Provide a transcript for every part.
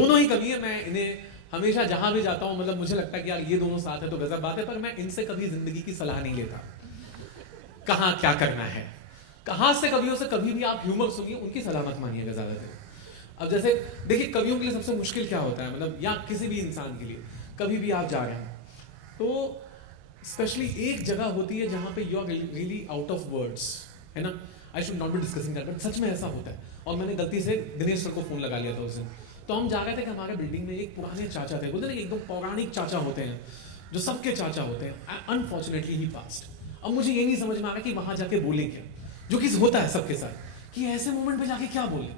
दोनों ही कवि है। मैं इन्हें हमेशा जहां भी जाता हूं मतलब मुझे लगता है कि यार ये दोनों साथ है तो गजब बात है, पर मैं इनसे कभी जिंदगी की सलाह नहीं लेता कहाँ क्या करना है। कहाँ से कवियों से कभी भी आप ह्यूमर सुनिए, उनकी सलाह मत मानिएगा ज्यादा देर। अब जैसे देखिए कवियों के लिए सबसे मुश्किल क्या होता है, मतलब या किसी भी इंसान के लिए, कभी भी आप जा रहे हैं तो स्पेशली एक जगह होती है जहां पे you are really out of words, है ना। I should not be discussing that, but सच में ऐसा होता है। और मैंने गलती से दिनेश सर को फोन लगा लिया था उस दिन। तो हम जा रहे थे कि हमारे बिल्डिंग में एक पुराने चाचा थे, बोलते ना एकदम पौराणिक चाचा होते हैं जो सबके चाचा होते हैं। Unfortunately he past. अब मुझे ये नहीं समझ में आ रहा कि वहां जाके बोले क्या, जो कि होता है सबके साथ, कि ऐसे मोमेंट पे जाके क्या बोले।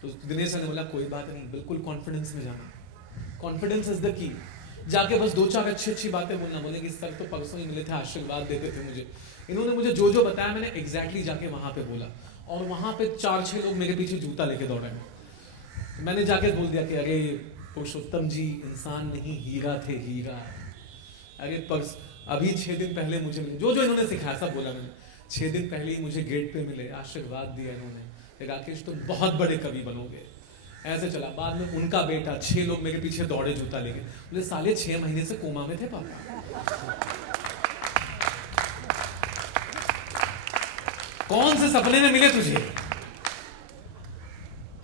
तो दिनेश सर ने बोला कोई बात नहीं, बिल्कुल कॉन्फिडेंस में जाना, कॉन्फिडेंस इज द की। जाके बस 2-4 अच्छी बातें बोलना। बोलेंगे सर तो परसों ही मिले थे, आशीर्वाद देते थे मुझे। इन्होंने मुझे जो जो बताया मैंने एग्जैक्टली जाके वहां पे बोला, और वहां पे 4-6 लोग मेरे पीछे जूता लेके दौड़े। मैंने जाके बोल दिया कि अरे पुरुषोत्तम जी इंसान नहीं हीरा थे, हीरा। अरे पर्स अभी 6 दिन पहले मुझे मिले, जो जो इन्होंने सिखाया सब बोला मैंने। 6 दिन पहले ही मुझे गेट पे मिले, आशीर्वाद दिया इन्होंने, राकेश तुम बहुत बड़े कवि बनोगे। ऐसे चला। बाद में उनका बेटा, 6 लोग मेरे पीछे दौड़े जूता लेके। बोले साले 6 महीने से कोमा में थे पापा, कौन से सपने में मिले तुझे।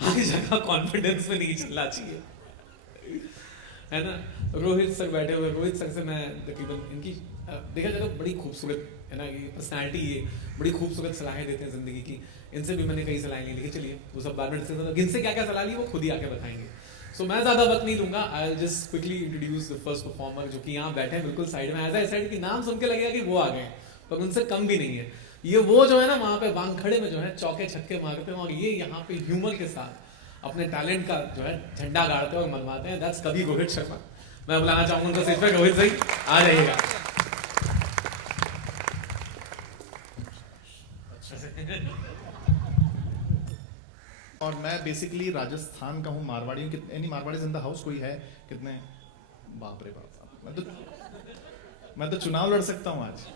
हर जगह कॉन्फिडेंस में नहीं चलना चाहिए, है ना। रोहित सर बैठे हुए, रोहित सर से मैं तकरीबन इनकी देखा जाए तो बड़ी खूबसूरत है ना, ये पर्सनैलिटी, ये बड़ी खूबसूरत सलाहें देते हैं जिंदगी की। इनसे भी मैंने कई सलाहें ली, लेकिन चलिए वो सब बाद में डिस्कस होगा। इनसे क्या क्या सलाह ली वो खुद ही आके बताएंगे। सो मैं ज्यादा वक्त नहीं लूंगा, I will just quickly introduce the first performer, जो कि यहाँ बैठे हैं बिल्कुल साइड में। ऐसा साइड की नाम सुन के लगेगा कि वो आ गए, पर उनसे कम भी नहीं है। ये वो जो है ना वहां पे वानखड़े में जो है चौके छक्के मारते हैं, और ये यहाँ पे ह्यूमर के साथ अपने टैलेंट का जो है झंडा गाड़ते हैं और मनवाते हैं। दैट्स कवि रोहित शर्मा। मैं बुलाना चाहूंगा उनका स्टेज पे। रोहित सही आ जाइएगा। और मैं बेसिकली राजस्थान का हूँ, मारवाड़ी हूँ। कितने मारवाड़ी इन द हाउस कोई है? कितने? बाप रे बाप, मैं तो चुनाव लड़ सकता हूँ आज।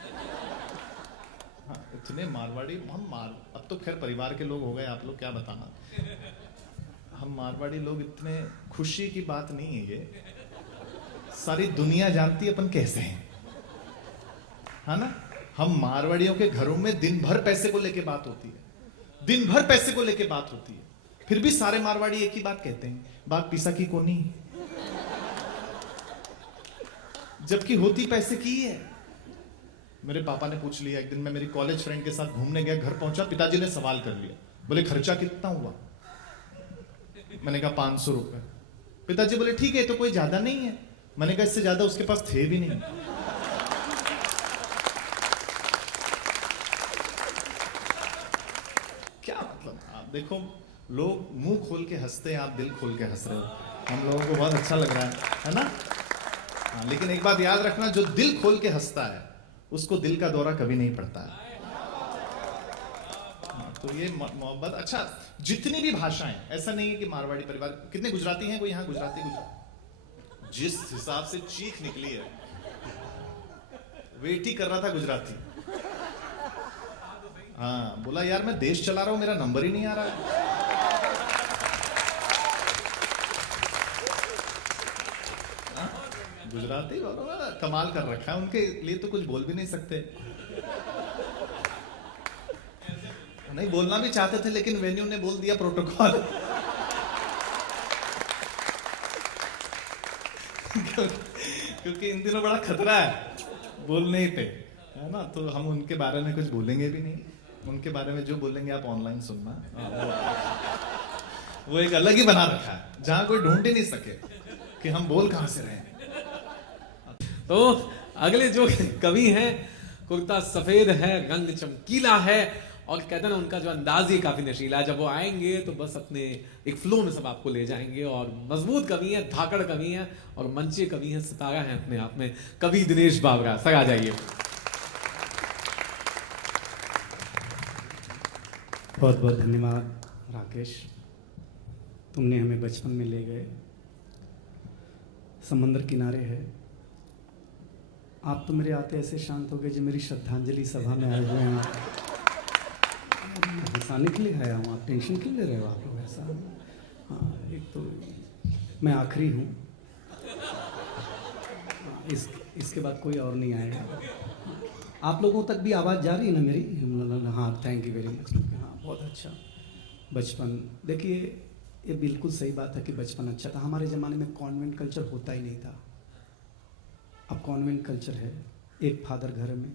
हाँ, इतने मारवाड़ी अब तो खैर परिवार के लोग हो गए, आप लोग क्या बताना। हम मारवाड़ी लोग इतने, खुशी की बात नहीं है ये, सारी दुनिया जानती है अपन कैसे हैं, है ना। हम मारवाड़ियों के घरों में दिन भर पैसे को लेके बात होती है, दिन भर पैसे को लेके बात होती है, फिर भी सारे मारवाड़ी एक ही बात कहते हैं, बात पिसा की कोनी, जबकि होती पैसे की है। मेरे पापा ने पूछ लिया एक दिन, मैं मेरी कॉलेज फ्रेंड के साथ घूमने गया, घर पहुंचा, पिताजी ने सवाल कर लिया, बोले खर्चा कितना हुआ? मैंने कहा 500 रुपए। पिताजी बोले ठीक है, तो कोई ज्यादा नहीं है। मैंने कहा इससे ज्यादा उसके पास थे भी नहीं। क्या मतलब, आप देखो लोग मुंह खोल के हंसते हैं, आप दिल खोल के हंस रहे हो, हम लोगों को बहुत अच्छा लग रहा है ना। हाँ, लेकिन एक बात याद रखना, जो दिल खोल के हंसता है उसको दिल का दौरा कभी नहीं पड़ता है। तो ये मोहब्बत, अच्छा जितनी भी भाषाएं, ऐसा नहीं है कि मारवाड़ी परिवार, कितने गुजराती हैं? कोई यहाँ गुजराती? जिस हिसाब से चीख निकली है, वेट ही कर रहा था गुजराती। हाँ, बोला यार मैं देश चला रहा हूं, मेरा नंबर ही नहीं आ रहा है। गुजराती कमाल कर रखा है, उनके लिए तो कुछ बोल भी नहीं सकते। नहीं बोलना भी चाहते थे, लेकिन वेन्यू ने बोल दिया प्रोटोकॉल। क्योंकि इन दिनों बड़ा खतरा है बोलने पे, है ना। तो हम उनके बारे में कुछ बोलेंगे भी नहीं, उनके बारे में जो बोलेंगे आप ऑनलाइन सुनना। वो एक अलग ही बना रखा है, जहां कोई ढूंढ ही नहीं सके कि हम बोल कहां से रहे हैं। तो अगले जो कवि हैं, कुर्ता सफेद है, रंग चमकीला है, और कहते हैं ना उनका जो अंदाज ही काफी नशीला है। जब वो आएंगे तो बस अपने एक फ्लो में सब आपको ले जाएंगे। और मजबूत कवि है, धाकड़ कवि है, और मंचे कवि है, सितारा है अपने आप में, कवि दिनेश बावरा। सर आ जाइए। बहुत बहुत धन्यवाद राकेश, तुमने हमें बचपन में ले गए, समंदर किनारे है। आप तो मेरे आते ऐसे शांत हो गए जो मेरी श्रद्धांजलि सभा में आए हुए हैं। हंसाने के लिए आया हूँ, आप टेंशन क्यों ले रहे हो आप लोग ऐसा? हाँ, एक तो मैं आखिरी हूँ। इसके बाद कोई और नहीं आएगा। आप लोगों तक भी आवाज़ जा रही है ना मेरी? हाँ, थैंक यू वेरी मच। हाँ, बहुत अच्छा। बचपन, देखिए ये बिल्कुल सही बात है कि बचपन अच्छा था। हमारे ज़माने में कॉन्वेंट कल्चर होता ही नहीं था। अब कॉन्वेंट कल्चर है। एक फादर घर में,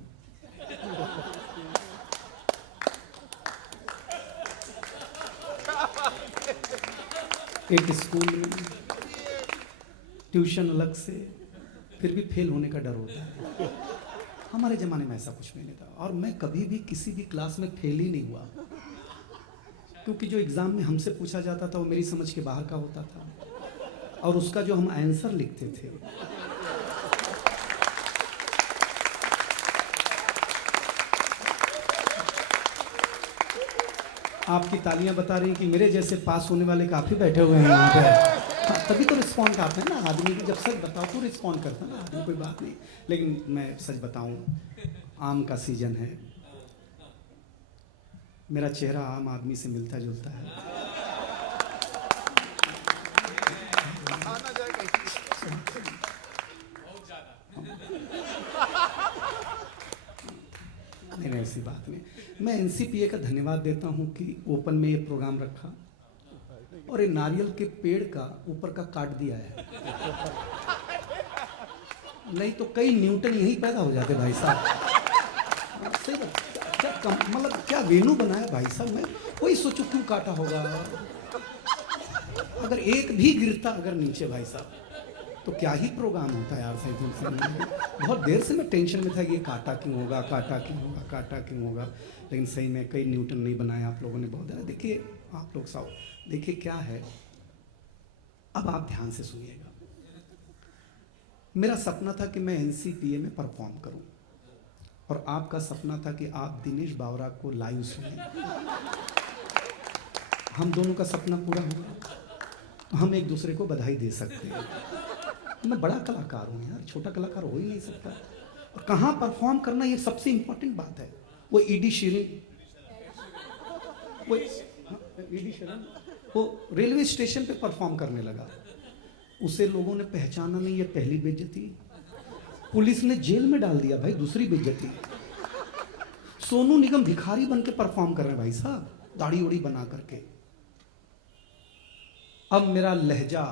एक स्कूल में, ट्यूशन अलग से, फिर भी फेल होने का डर होता है। हमारे ज़माने में ऐसा कुछ भी नहीं था। और मैं कभी भी किसी भी क्लास में फेल ही नहीं हुआ, क्योंकि जो एग्ज़ाम में हमसे पूछा जाता था वो मेरी समझ के बाहर का होता था, और उसका जो हम आंसर लिखते थे आपकी तालियां बता रही कि मेरे जैसे पास होने वाले काफ़ी बैठे हुए हैं यहाँ पे। हाँ, तभी तो रिस्पॉन्ड करते हैं ना आदमी को। जब सच बताओ तो रिस्पॉन्ड करता है ना आदमी, कोई बात नहीं। लेकिन मैं सच बताऊं, आम का सीजन है, मेरा चेहरा आम आदमी से मिलता जुलता है। नहीं, ऐसी बात नहीं। मैं एनसीपीए का धन्यवाद देता हूं कि ओपन में ये प्रोग्राम रखा और ये नारियल के पेड़ का ऊपर का काट दिया है, नहीं तो कई न्यूटन यही पैदा हो जाते भाई साहब। सही बात। क्या मतलब क्या वेन्यू बनाया भाई साहब। मैं वही सोचूं क्यों काटा होगा। अगर एक भी गिरता अगर नीचे भाई साहब तो क्या ही प्रोग्राम होता है यार। सही बहुत देर से मैं टेंशन में था कि ये काटा क्यों होगा, काटा क्यों होगा, काटा क्यों होगा। लेकिन सही में कई न्यूटन नहीं बनाया आप लोगों ने, बहुत ज़्यादा। देखिए आप लोग सब देखिए क्या है, अब आप ध्यान से सुनिएगा। मेरा सपना था कि मैं एनसीपीए में परफॉर्म करूं, और आपका सपना था कि आप दिनेश बावरा को लाइव सुनें। हम दोनों का सपना पूरा हुआ। हम एक दूसरे को बधाई दे सकते हैं। मैं बड़ा कलाकार हूँ यार, छोटा कलाकार हो ही नहीं सकता। और कहाँ परफॉर्म करना ये सबसे इम्पोर्टेंट बात है। वो ईडी शीरिन, वो ईडी शीरिन वो रेलवे स्टेशन पे परफॉर्म करने लगा, उसे लोगों ने पहचाना नहीं, ये पहली बेइज्जती। पुलिस ने जेल में डाल दिया भाई, दूसरी बेइज्जती। सोनू निगम भिखारी बन के परफॉर्म कर रहे हैं भाई साहब, दाढ़ी उड़ी बना करके। अब मेरा लहजा,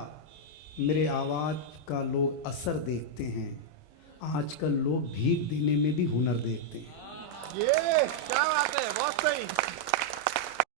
मेरे आवाज का लोग असर देखते हैं। आजकल लोग भीख देने में भी हुनर देखते हैं। ये क्या बात है, बहुत सही।